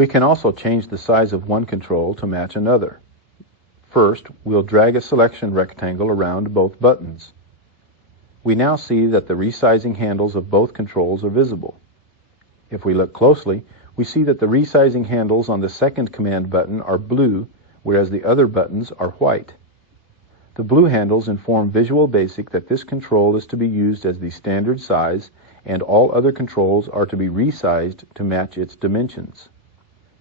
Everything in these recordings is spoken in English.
We can also change the size of one control to match another. First, we'll drag a selection rectangle around both buttons. We now see that the resizing handles of both controls are visible. If we look closely, we see that the resizing handles on the second command button are blue, whereas the other buttons are white. The blue handles inform Visual Basic that this control is to be used as the standard size, and all other controls are to be resized to match its dimensions.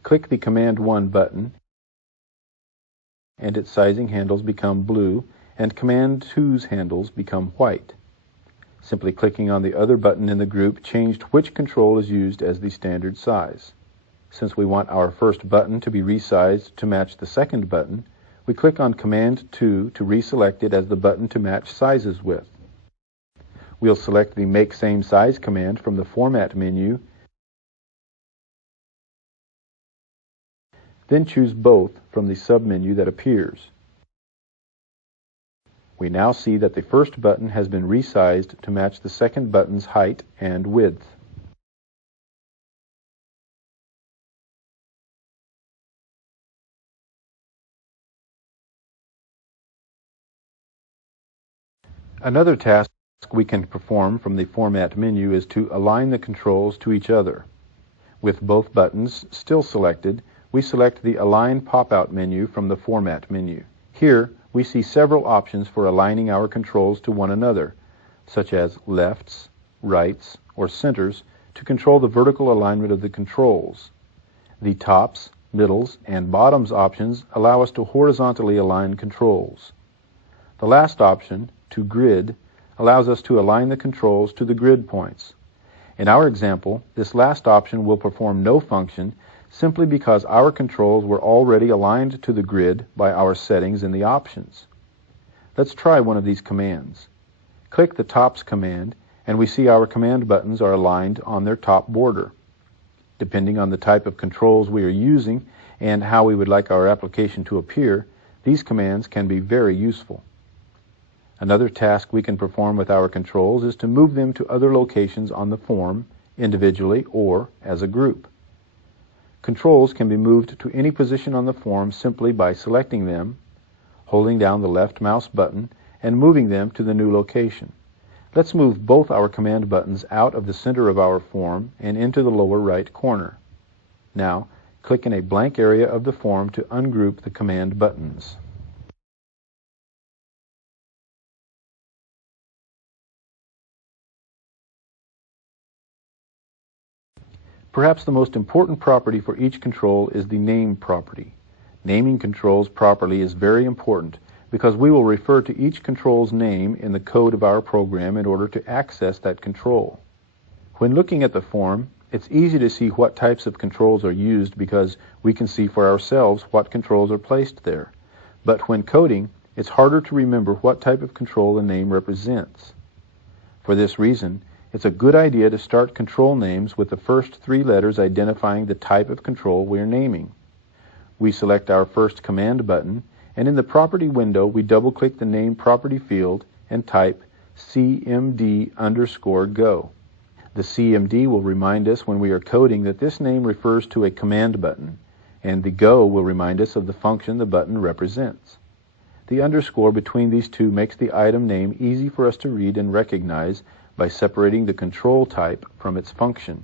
Click the Command 1 button, and its sizing handles become blue, and Command 2's handles become white. Simply clicking on the other button in the group changed which control is used as the standard size. Since we want our first button to be resized to match the second button, we click on Command 2 to reselect it as the button to match sizes with. We'll select the Make Same Size command from the Format menu, then choose Both from the submenu that appears. We now see that the first button has been resized to match the second button's height and width. Another task we can perform from the Format menu is to align the controls to each other. With both buttons still selected, we select the Align pop-out menu from the Format menu. Here, we see several options for aligning our controls to one another, such as lefts, rights, or centers, to control the vertical alignment of the controls. The tops, middles, and bottoms options allow us to horizontally align controls. The last option, to grid, allows us to align the controls to the grid points. In our example, this last option will perform no function simply because our controls were already aligned to the grid by our settings in the options. Let's try one of these commands. Click the Tops command, and we see our command buttons are aligned on their top border. Depending on the type of controls we are using and how we would like our application to appear, these commands can be very useful. Another task we can perform with our controls is to move them to other locations on the form, individually or as a group. Controls can be moved to any position on the form simply by selecting them, holding down the left mouse button, and moving them to the new location. Let's move both our command buttons out of the center of our form and into the lower right corner. Now, click in a blank area of the form to ungroup the command buttons. Perhaps the most important property for each control is the name property. Naming controls properly is very important because we will refer to each control's name in the code of our program in order to access that control. When looking at the form, it's easy to see what types of controls are used because we can see for ourselves what controls are placed there. But when coding, it's harder to remember what type of control the name represents. For this reason, it's a good idea to start control names with the first 3 letters identifying the type of control we are naming. We select our first command button, and in the property window we double-click the name property field and type CMD_Go. The CMD will remind us when we are coding that this name refers to a command button, and the Go will remind us of the function the button represents. The underscore between these two makes the item name easy for us to read and recognize by separating the control type from its function.